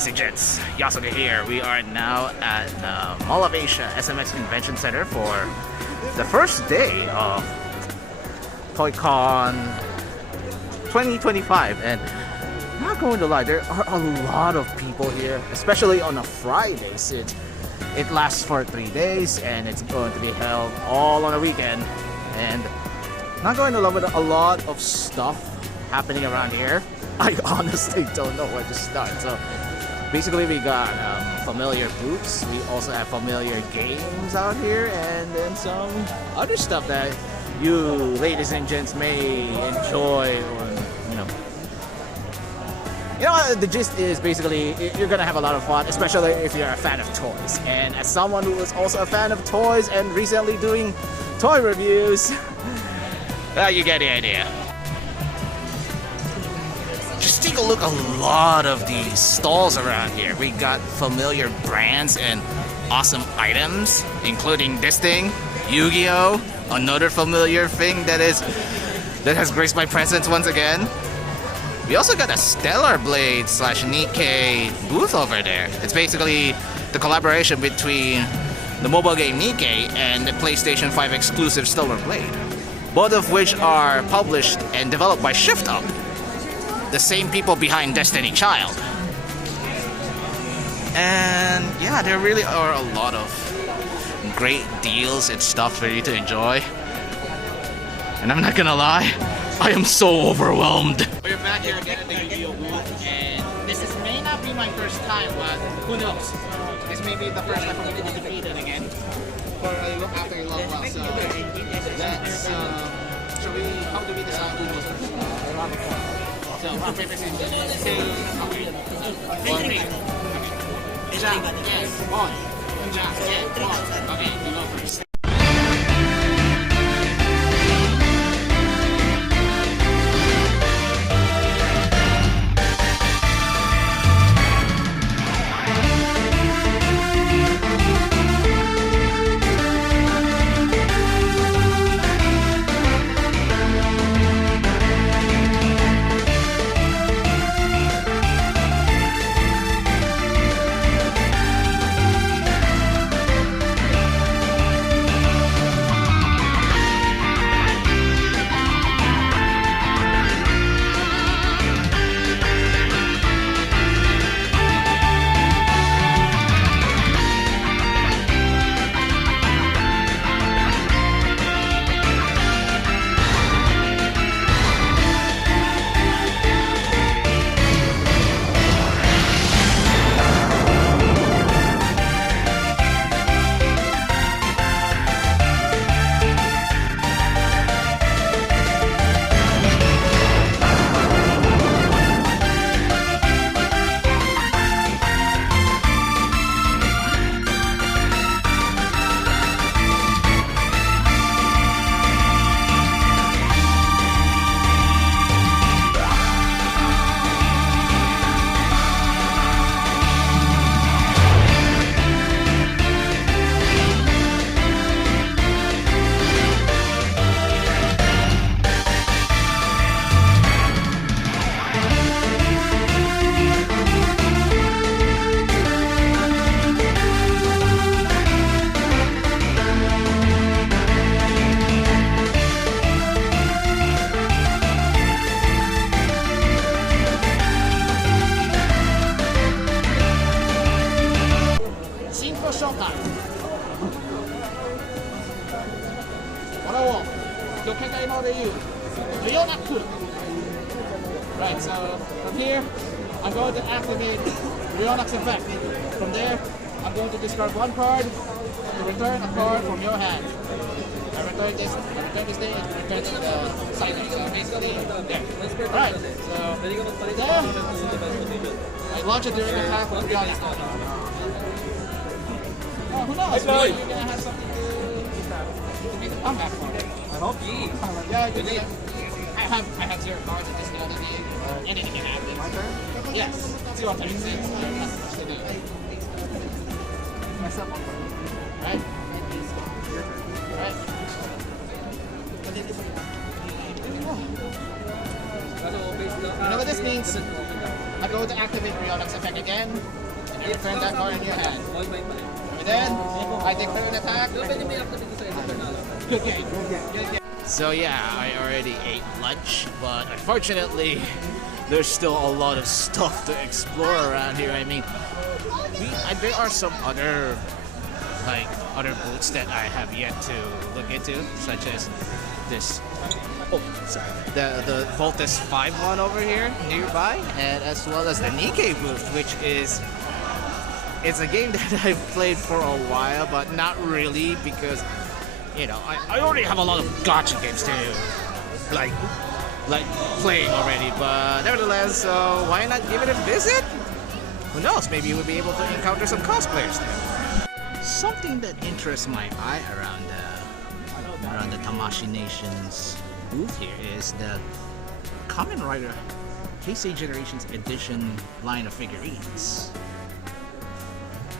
ladies and gents, Yasuke here. We are now at Mall of Asia SMX Convention Center for the first day of ToyCon 2025, and I'm not going to lie, there are a lot of people here, especially on a Friday since it lasts for 3 days and it's going to be held all on a weekend. And not going to lie, with a lot of stuff happening around here. I honestly don't know where to start. So basically we got familiar booths, we also have familiar games out here, and then some other stuff that you ladies and gents may enjoy, or you know, the gist is basically you're gonna have a lot of fun, especially if you're a fan of toys. And as someone who is also a fan of toys and recently doing toy reviews, you get the idea. Just take a look, a lot of these stalls around here. We got familiar brands and awesome items, including this thing, Yu-Gi-Oh! Another familiar thing that has graced my presence once again. We also got a Stellar Blade / Nikkei booth over there. It's basically the collaboration between the mobile game Nikkei and the PlayStation 5 exclusive Stellar Blade, both of which are published and developed by Shift Up, the same people behind Destiny Child. And yeah, there really are a lot of great deals and stuff for you to enjoy. And I'm not gonna lie, I am so overwhelmed. We're back here again at the Yu-Gi-Oh! Booth, and this may not be my first time, but who knows? This may be the first time for me to be defeated again after a long while. So let's how do we decide who goes first? So rock, paper, scissors. Okay, you go first. Right, so from here, I'm going to activate Ryonax effect. From there, I'm going to discard one card to return a card from your hand. I return this thing and return it to the side deck. So basically, there. Alright, so there, I launch it during the attack with Ryonax. Oh, who knows? Maybe you're gonna have something to make a comeback for it. I hope you. Yeah, you did. I have 0 cards at this other game. Anything can happen. My turn? Yes. It's your turn. There's nothing much to do. Mess up one card. Right? Your turn. Right? You know what this means? I go to activate Riolex effect again, and I return that card in your hand. And then, I declare an attack. Good game. So yeah, I already ate lunch, but unfortunately, there's still a lot of stuff to explore around here. I mean, there are some other booths that I have yet to look into, such as this. Oh, sorry. The Voltus 5 one over here nearby, and as well as the Nikkei booth, which is it's a game that I've played for a while, but not really because you know I already have a lot of gacha games to like playing already. But nevertheless, so why not give it a visit? Who knows? Maybe we'll be able to encounter some cosplayers there. Something that interests my eye around the Tamashii Nation's booth here is the Kamen Rider Heisei Generations Edition line of figurines.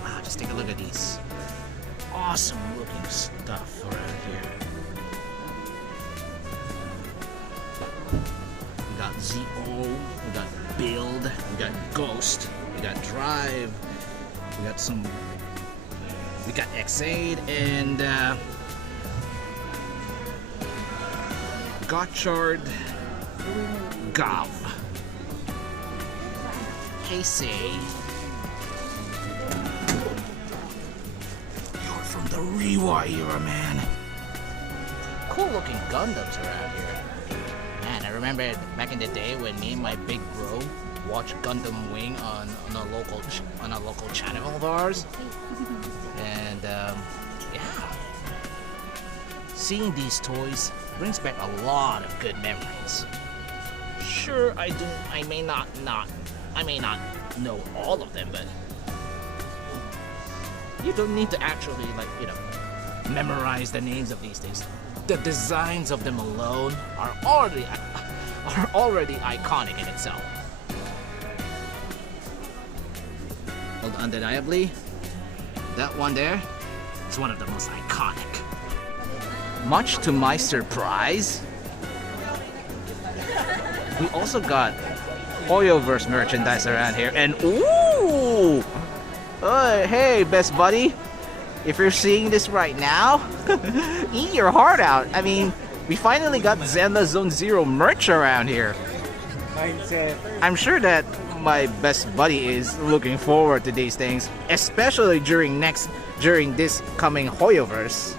Wow, just take a look at these awesome looking stuff around here. We got Zeo, we got Build, we got Ghost, we got Drive, we got X8 and Gotchard, Gav, Heisei. You're from the Reiwa era, man. Cool looking Gundams around here. Man, I remember back in the day when me and my big bro watched Gundam Wing on a local channel of ours. And yeah, seeing these toys brings back a lot of good memories. Sure, I may not know all of them, but you don't need to actually memorize the names of these things. The designs of them alone are already iconic in itself. Well, undeniably, that one there is one of the most iconic. Much to my surprise, we also got Hoyoverse merchandise around here, and ooh! Hey, best buddy, if you're seeing this right now, eat your heart out. I mean, we finally got Zenla Zone Zero merch around here. I'm sure that my best buddy is looking forward to these things, especially during this coming Hoyoverse.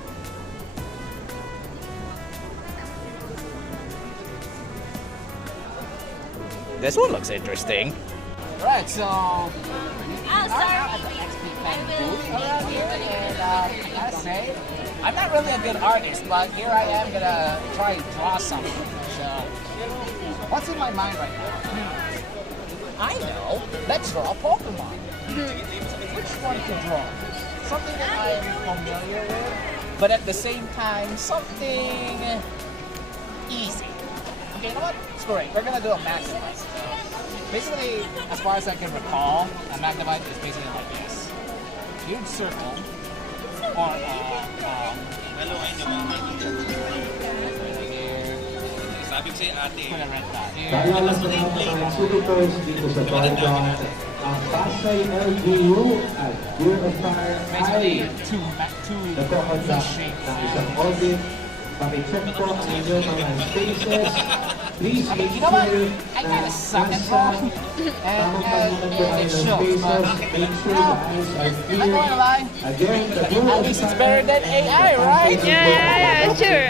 This one looks interesting. Right, so Oh, sorry. I gotta say, I'm not really a good artist, but here I am gonna try and draw something. So, what's in my mind right now? I know. Let's draw a Pokemon. Which one to draw? Something that I am familiar with, but at the same time, something easy. Okay, you know what? Screw it. We're gonna do a Magnemite. Basically, as far as I can recall, a Magnemite is basically like this. Huge circle, or Kaalala sa mga exhibitors dito sa ToyCon, ang Pasay LGU at Gear of Fire ay nagko-conduct ng isang audit. Pakicheck po ang inyong mga spaces. Please make sure na nasa tamang pagmunan po kayo ng spaces. Make sure the eyes are clear. Again, the Gear of At least it's better than AI, right? Yeah, sure.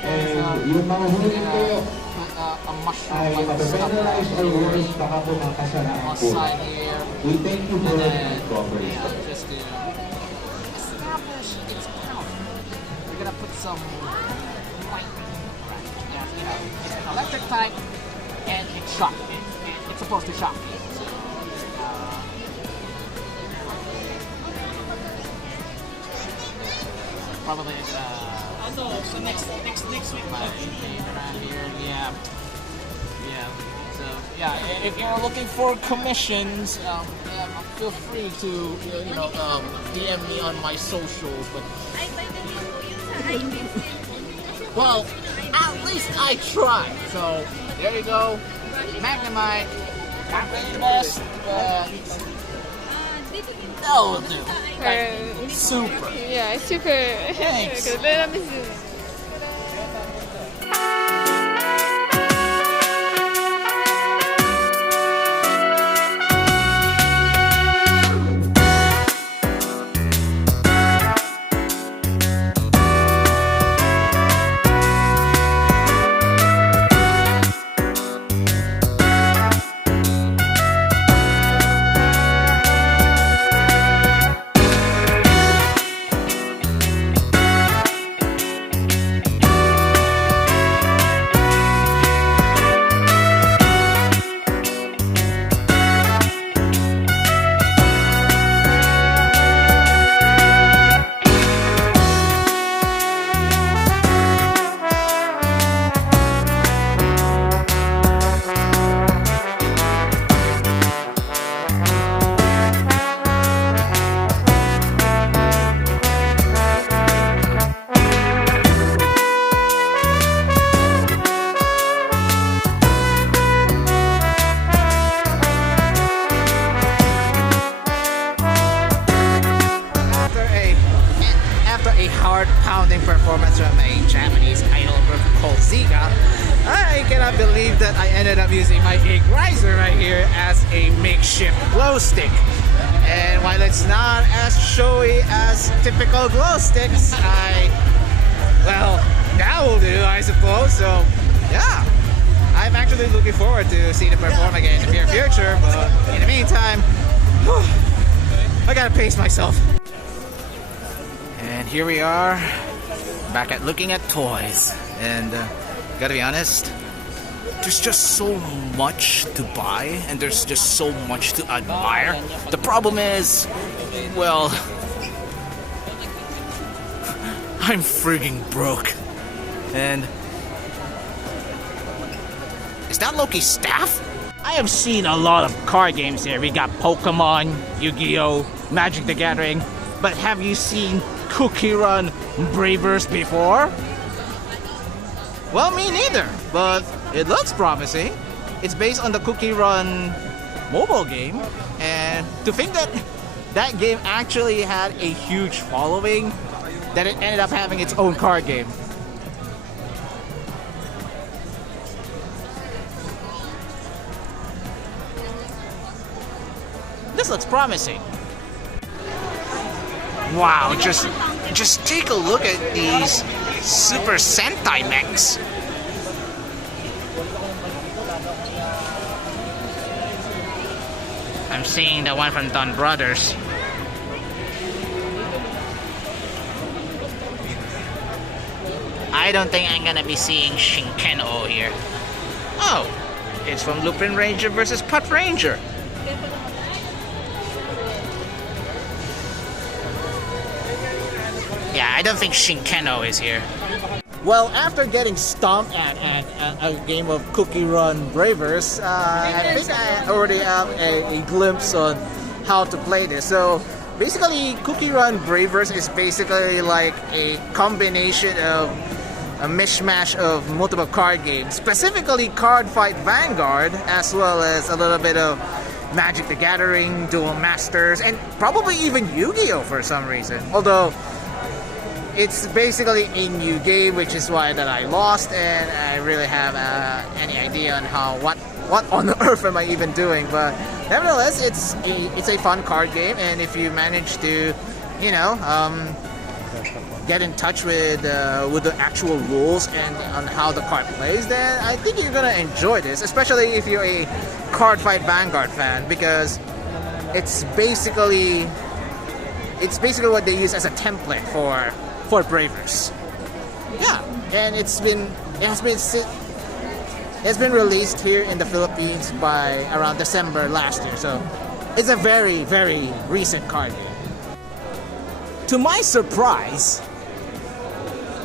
And yung mga huli kayo ay mape-penalize or worse, baka po makasaraan po. We thank you for your cooperation. We're gonna put some light around it. Yeah, you know, it's an electric type and it's shock. It's supposed to shock me. So, probably so next week around here. Yeah. So yeah, if you're looking for commissions, feel free to DM me on my socials. But well, at least I tried. So there you go, Magnemite. not the best, but that will do. Super. Yeah, super. Thanks. After a hard-pounding performance from a Japanese idol group called Ziga, I cannot believe that I ended up using my egg riser right here as a makeshift glow stick. And while it's not as showy as typical glow sticks, well, that will do, I suppose. So, yeah, I'm actually looking forward to seeing it perform again in the near future. But in the meantime, I gotta pace myself. And here we are, back at looking at toys, and gotta be honest, there's just so much to buy, and there's just so much to admire. The problem is, well, I'm frigging broke. And is that Loki's staff? I have seen a lot of card games here. We got Pokemon, Yu-Gi-Oh, Magic the Gathering, but have you seen Cookie Run Bravers before? Well, me neither, but it looks promising. It's based on the Cookie Run mobile game, and to think that that game actually had a huge following, that it ended up having its own card game. This looks promising. Wow, just take a look at these Super Sentai mechs. I'm seeing the one from Don Brothers. I don't think I'm gonna be seeing Shinkeno here. Oh, it's from Lupin Ranger versus Putt Ranger. Yeah, I don't think Shinkeno is here. Well, after getting stomped at a game of Cookie Run Bravers, I think I already have a glimpse on how to play this. So basically, Cookie Run Bravers is basically like a combination of a mishmash of multiple card games, specifically Card Fight Vanguard, as well as a little bit of Magic the Gathering, Duel Masters, and probably even Yu-Gi-Oh for some reason. Although it's basically a new game, which is why that I lost, and I really have any idea on what on earth am I even doing. But nevertheless, it's a fun card game, and if you manage to, you know, get in touch with the actual rules and on how the card plays, then I think you're gonna enjoy this, especially if you're a Card Fight Vanguard fan, because it's basically what they use as a template for Bravers. Yeah, and it has been released here in the Philippines by around December last year, so it's a very, very recent card game. To my surprise,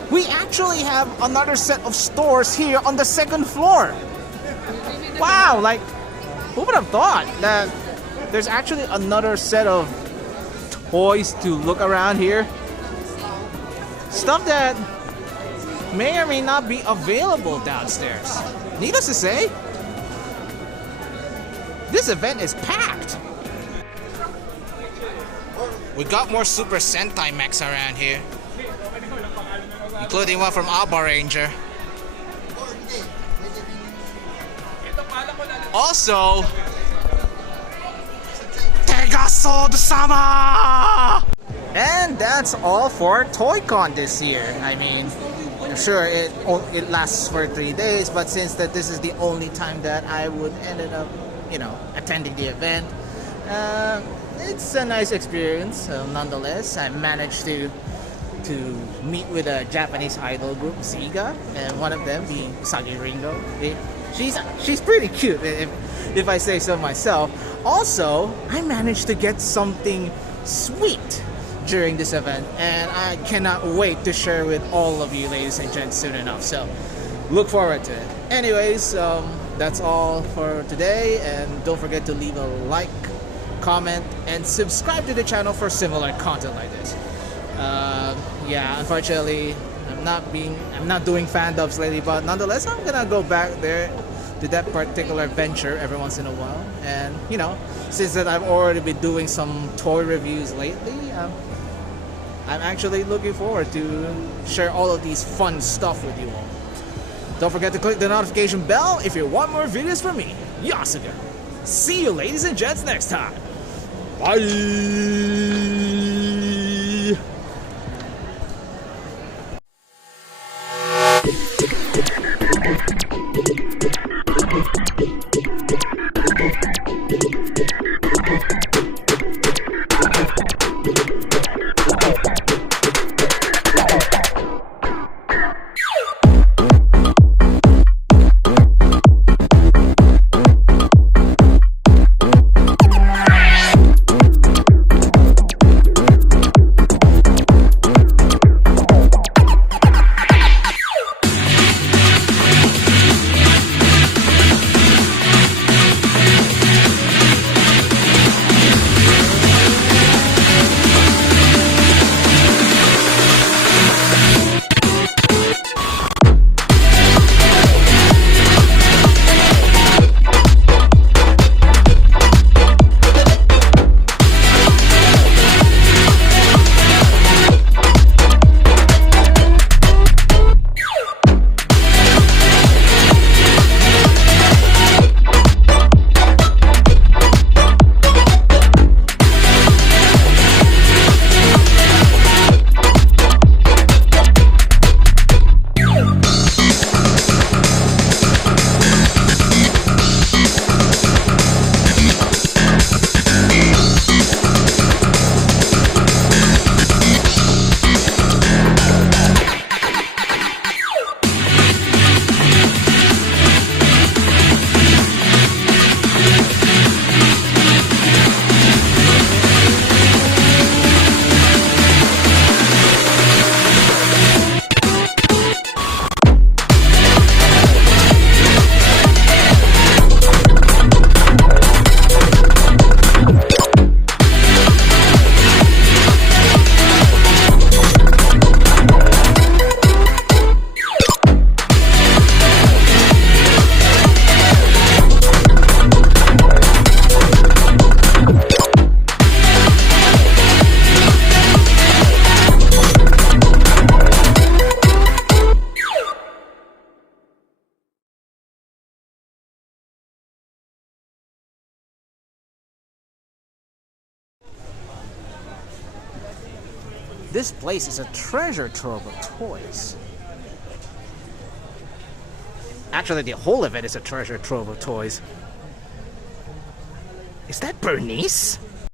we actually have another set of stores here on the second floor. Wow, like, who would have thought that there's actually another set of toys to look around here? Stuff that may or may not be available downstairs. Needless to say, This event is packed. We got more Super Sentai mechs around here, including one from Alba Ranger. Also, Tegasod-sama! And that's all for ToyCon this year. I mean, I'm sure it lasts for 3 days, but since that this is the only time that I would ended up, attending the event, it's a nice experience. Nonetheless, I managed to meet with a Japanese idol group, Ziga, and one of them being Sagi Ringo. She's pretty cute, if I say so myself. Also, I managed to get something sweet during this event, and I cannot wait to share with all of you, ladies and gents, soon enough. So, look forward to it. Anyways, that's all for today, and don't forget to leave a like, comment, and subscribe to the channel for similar content like this. Yeah, unfortunately, I'm not doing fan dubs lately, but nonetheless, I'm gonna go back there to that particular venture every once in a while. And since that I've already been doing some toy reviews lately, I'm actually looking forward to share all of these fun stuff with you all. Don't forget to click the notification bell if you want more videos from me, Yasuga. See you, ladies and gents, next time. Bye. This place is a treasure trove of toys. Actually, the whole event is a treasure trove of toys. Is that Bernice?